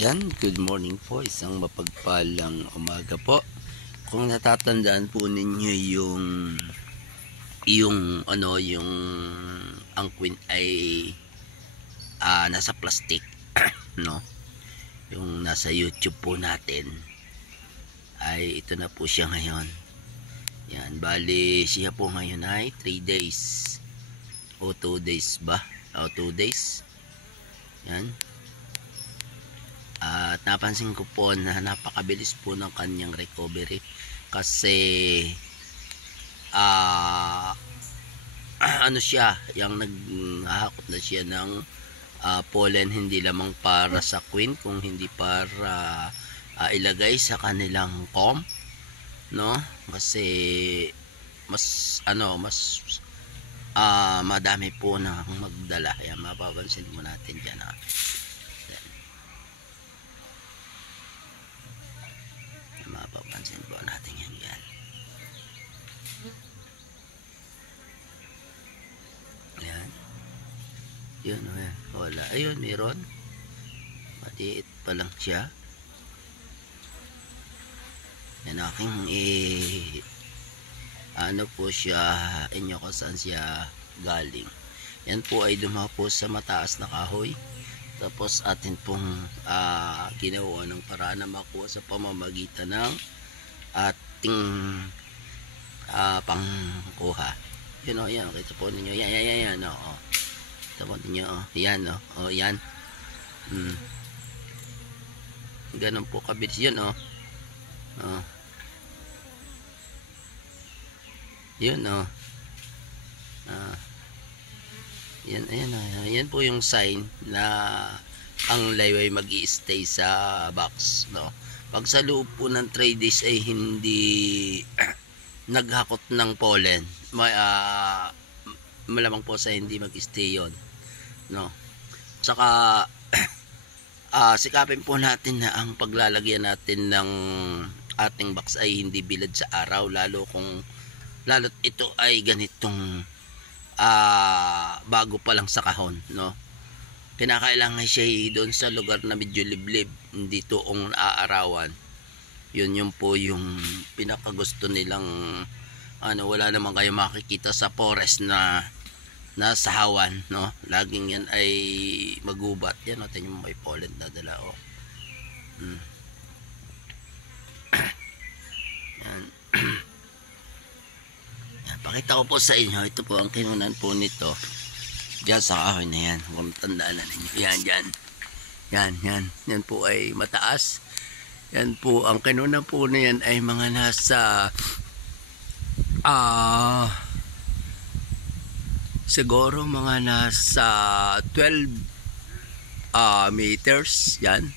Yan, good morning po. Isang mapagpalang umaga po. Kung natatandaan po ninyo yung ang queen ay nasa plastic, no? Yung nasa YouTube po natin ay ito na po siya ngayon. Yan, bali siya po ngayon ay 3 days o 2 days ba? O 2 days. Yan. At napansin ko po na napakabilis po ng kanyang recovery kasi ano siya, yung naghahakot na siya ng pollen, hindi lamang para sa queen kung hindi para ilagay sa kanilang comb, no? Kasi mas madami po na magdala. Yan, mapapansin mo natin diyan. Mapapansin po natin yan. Yan. Yun, wala. Ayun, meron. Matiit pa lang siya. Yan aking ano po siya, inyo ko saan siya galing. Yan po ay dumapo sa mataas na kahoy. Tapos atin pong ginawa ng paraan na makuha sa pamamagitan ng ating pangkuha. Yun o, yan. Kita po ninyo. Yan. O. Kita po ninyo. O. Yan o. O, yan. Ganun po kabilis yun o. O. Yun o. Yan, ayan po yung sign na ang live ay mag-i-stay sa box, no? Pag sa loob po ng 3 days ay hindi naghakot ng pollen, malamang po sa hindi mag-stay yon, no? Tsaka sikapin po natin na ang paglalagyan natin ng ating box ay hindi bilad sa araw, lalo't ito ay ganitong bago pa lang sa kahon, no? Kinakailangan siya doon sa lugar na medyo liblib, hindi toong aarawan. Yun po yung pinakagusto nilang wala naman kayo makikita sa forest na sahawan, no? Laging yan ay magubat. Yan, natin yung may pollen na dala, oh. Yan. Pakita ko po sa inyo, ito po ang kinunan po nito diyan sa kahoy na yan. Kung tandaan na ninyo, yan po ay mataas. Yan po, ang kinunan po na yan ay mga nasa siguro mga nasa 12 meters yan.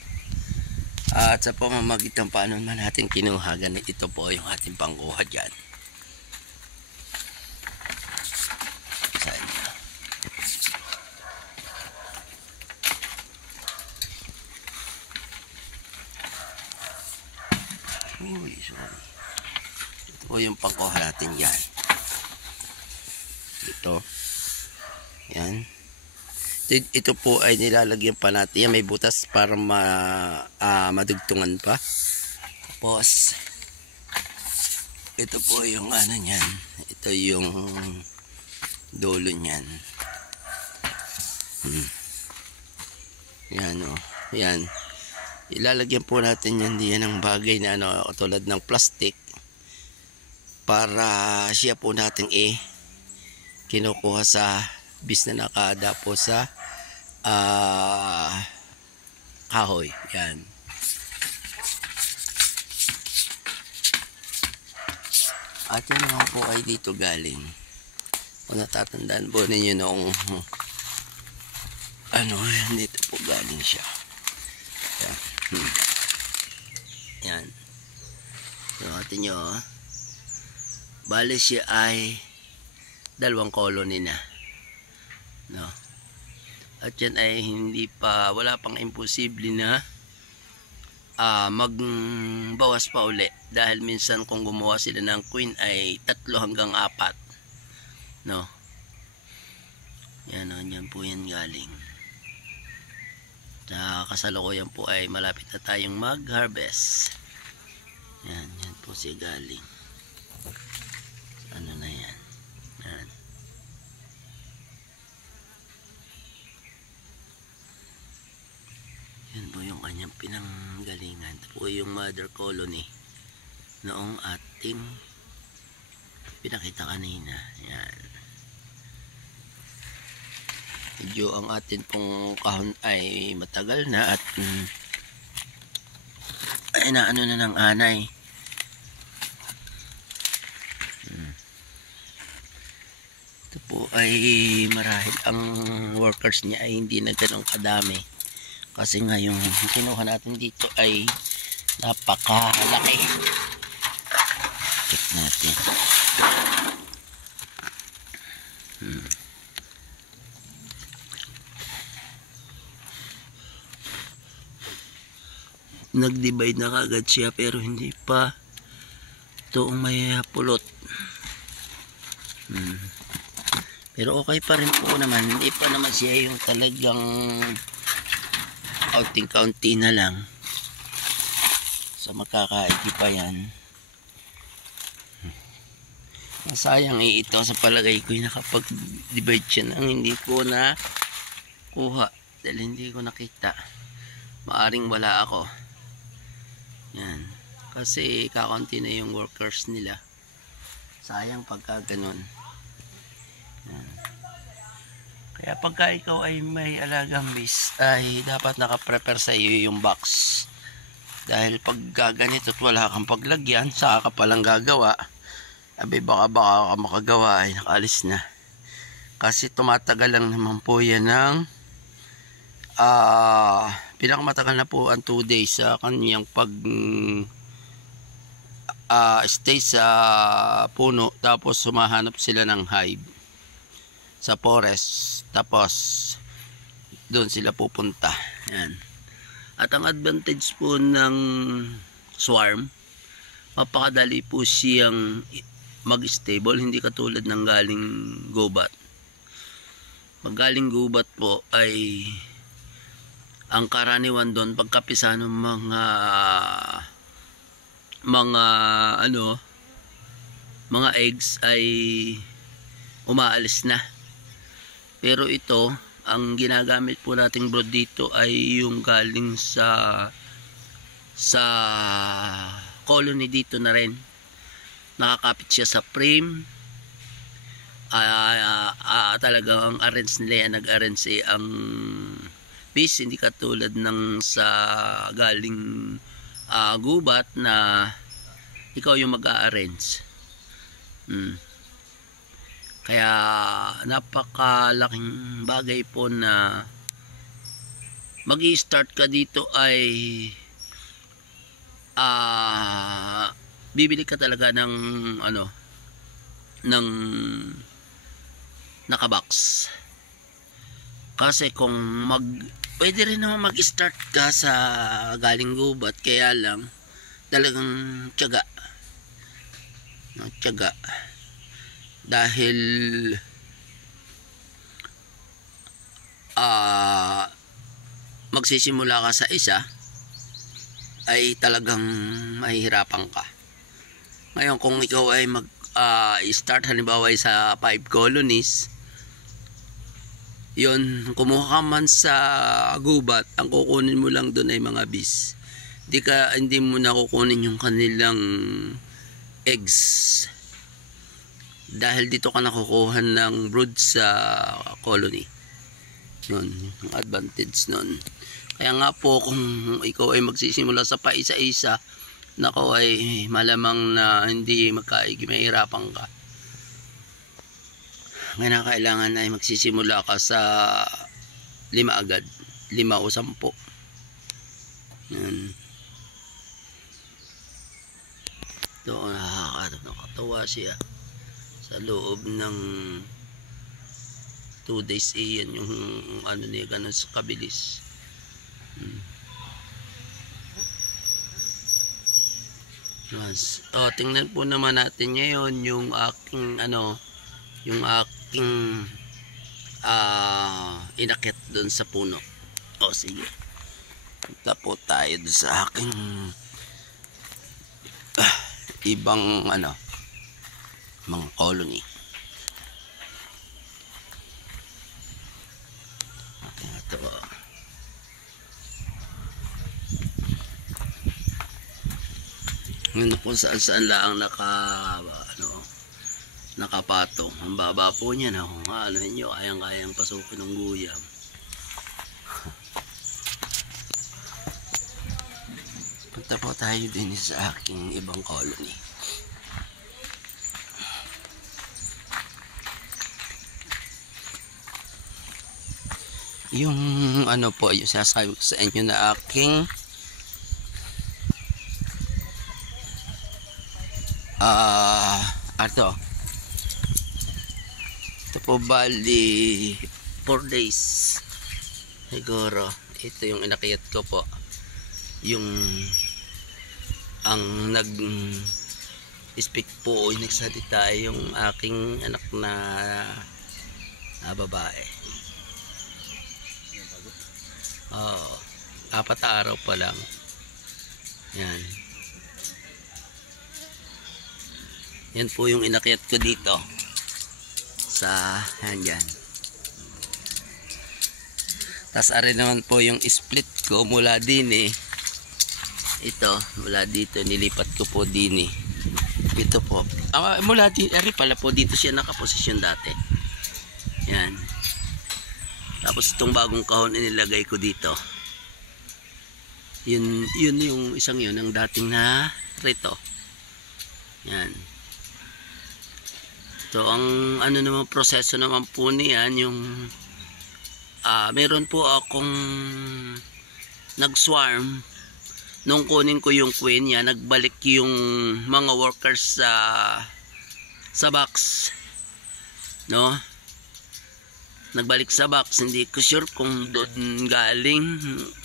At sa pamamagitan paano man natin kinuha, ganito ito po yung ating pangkuha dyan. Uy, sorry. Ito po yung pangkuha natin yan. Ito. Yan. Ito po ay nilalagyan pa natin. Yan, may butas para madugtungan pa. Tapos, ito po yung ano nyan. Ito yung dulo nyan. Yan o. Yan. Ilalagyan po natin yan diyan ng bagay na tulad ng plastic para siya po natin kinukuha sa bis na nakada po sa kahoy. Yan. At yan naman po ay dito galing. Kung natatandaan po ninyo noong dito po galing siya. Yan. Yan. So, atin nyo, bali siya ay 2 colony na, no? At yan ay wala pang imposible na magbawas pa uli, dahil minsan kung gumawa sila ng queen ay 3 hanggang 4, no? Yan o, yan po yan galing. Sa kasalukuyan po ay malapit na tayong mag-harvest. Yan po siya galing. Ano na yan. Yan. Yan po yung kanyang pinanggalingan. Ito po yung mother colony noong ating pinakita kanina. Yan. Medyo ang atin pong kahon ay matagal na at ay naano na ng anay. Ito po ay marahil ang workers niya ay hindi na ganun kadami. Kasi nga yung kinuha natin dito ay napakalaki. Check natin. Nag-divide na kagad siya pero hindi pa itoong may pulot. Pero okay pa rin po naman, hindi pa naman siya yung talagang kaunting-kaunti na lang. So makakaigi pa yan. Masayang ito sa palagay ko yung nakapag-divide siya nang hindi ko na kuha dahil hindi ko nakita. Maaring wala ako. Yan. Kasi kakaunti na yung workers nila. Sayang pagka ganun. Yan. Kaya pagka ikaw ay may alagang bees ay dapat nakaprepare sa iyo yung box. Dahil pag ganito at wala kang paglagyan, saka ka palang gagawa, abi baka ka makagawa ay nakaalis na. Kasi tumatagal lang naman po yan ng pinakamatagal na po ang 2 days sa kanyang pag stay sa puno, tapos sumahanap sila ng hive sa forest, tapos doon sila pupunta. Yan. At ang advantage po ng swarm, mapakadali po siyang mag-stable, hindi katulad ng galing gubat. Pag galing gubat po ay ang karaniwan doon pagkapisa ng mga eggs ay umaalis na. Pero ito, ang ginagamit po nating brood dito ay yung galing sa colony dito na rin. Nakakapit siya sa frame. Talagang ang arrange nila, nag-arrange ang bees, hindi katulad ng sa galing gubat na ikaw yung mag-a-arrange. Kaya napakalaking bagay po na mag-i-start ka dito ay bibili ka talaga ng ng nakabox. Kasi kung pwede rin naman mag-start ka sa galing gubat, kaya lang talagang tiyaga. Tiyaga. Dahil magsisimula ka sa isa ay talagang mahihirapan ka. Ngayon kung ikaw ay start halimbawa sa 5 colonies, yun, kumuha ka man sa gubat, ang kukunin mo lang doon ay mga bees. Hindi mo na kukunin yung kanilang eggs. Dahil dito ka nakukuha ng brood sa colony. Yun, yung advantage nun. Kaya nga po kung ikaw ay magsisimula sa paisa-isa, nako ay malamang na hindi magkaigi, mahirapan ka. Ngayon kailangan ay magsisimula ka sa 5 agad, 5 o 10. Yan. Ito, nakakatawa siya sa loob ng 2 days. Iyan yung niya, ganun sa kabilis. Tingnan po naman natin ngayon yung aking inakit doon sa puno. Sige. Punta po tayo sa aking ibang mga colony. Okay, ito po. Ngayon po saan lang nakapatong. Ang baba po niya na kung ano nyo, kayang-kayang pasukin ng guyam. Punta po tayo din sa aking ibang colony. Yung po, yung sasabi ko sa inyo na aking ito po bali 4 days siguro. Ito yung inakiyat ko po, yung ang nag-speak po, yung nagsalita yung aking anak na babae. 4 araw pa lang yan. Yan po yung inakyat ko dito sa yan. Tas are naman po yung split ko mula din ito mula dito nilipat ko po din ito po mula din pala po dito siya nakaposisyon dati yan. Tapos itong bagong kahon inilagay ko dito, yun yung isang yun ang dating na rito yan. So ang naman proseso naman po niyan yung meron po akong nag-swarm nung kunin ko yung queen niya, nagbalik yung mga workers sa box, no? Nagbalik sa box, hindi ko sure kung doon galing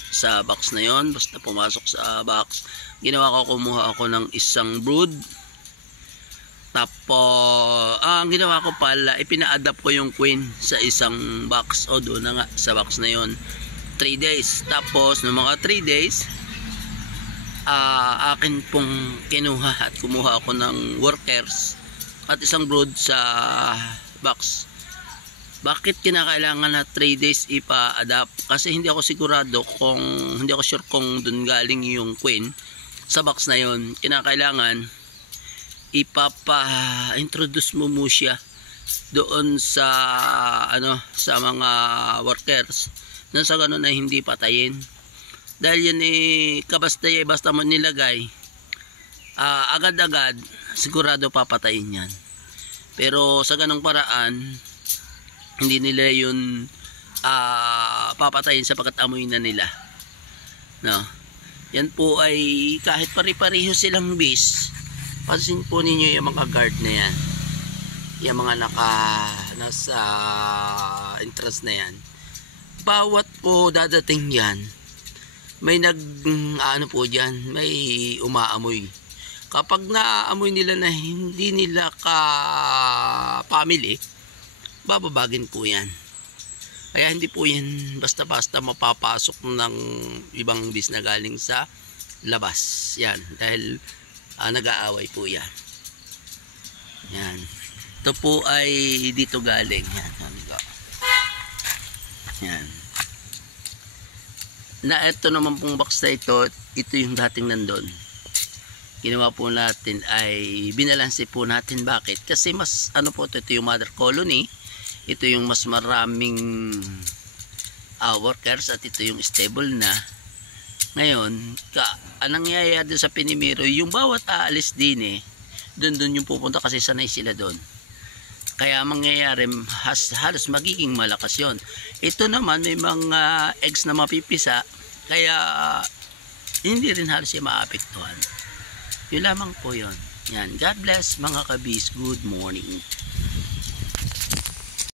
sa box na yon, basta pumasok sa box. Ginawa ko, kumuha ako ng isang brood. Tapos ang ginawa ko pala, ipina-adapt ko yung queen sa isang box, o doon na nga sa box na yon 3 days. Tapos ng mga 3 days akin pong kinuha at kumuha ako ng workers at isang brood sa box. Bakit kinakailangan na 3 days ipa-adapt? Kasi hindi ako sure kung doon galing yung queen sa box na yon. Kinakailangan ipapa-introduce mo siya doon sa sa mga workers nang sa ganun ay hindi patayin. Dahil yan basta mo nilagay agad-agad, sigurado papatayin yan. Pero sa ganung paraan hindi nila yun papatayin sapagkat amoy na nila, no? Yan po ay kahit pare-pareho silang base. Pansin po ninyo yung mga guard na yan, yung mga nasa entrance na yan, bawat po dadating yan may po dyan, may umaamoy. Kapag naaamoy nila na hindi nila ka-family, bababagin po yan. Kaya hindi po yan basta-basta mapapasok ng ibang bis na galing sa labas. Yan, dahil nag-aaway po yan. Yan. Ito po ay dito galing. Yan, yan. Na ito naman pong box na ito yung dating nandun. Ginawa po natin ay binalanse po natin. Bakit? Kasi mas po ito yung mother colony. Ito yung mas maraming workers at ito yung stable na. Ngayon, anong nangyayari sa Pinimiro, yung bawat aalis din doon yung pupunta kasi sanay sila doon. Kaya mangyayari halos magiging malakas yon. Ito naman may mga eggs na mapipisa, kaya hindi rin halos yung maapektuhan. Yun lamang po yon. Yan. God bless mga kabis. Good morning.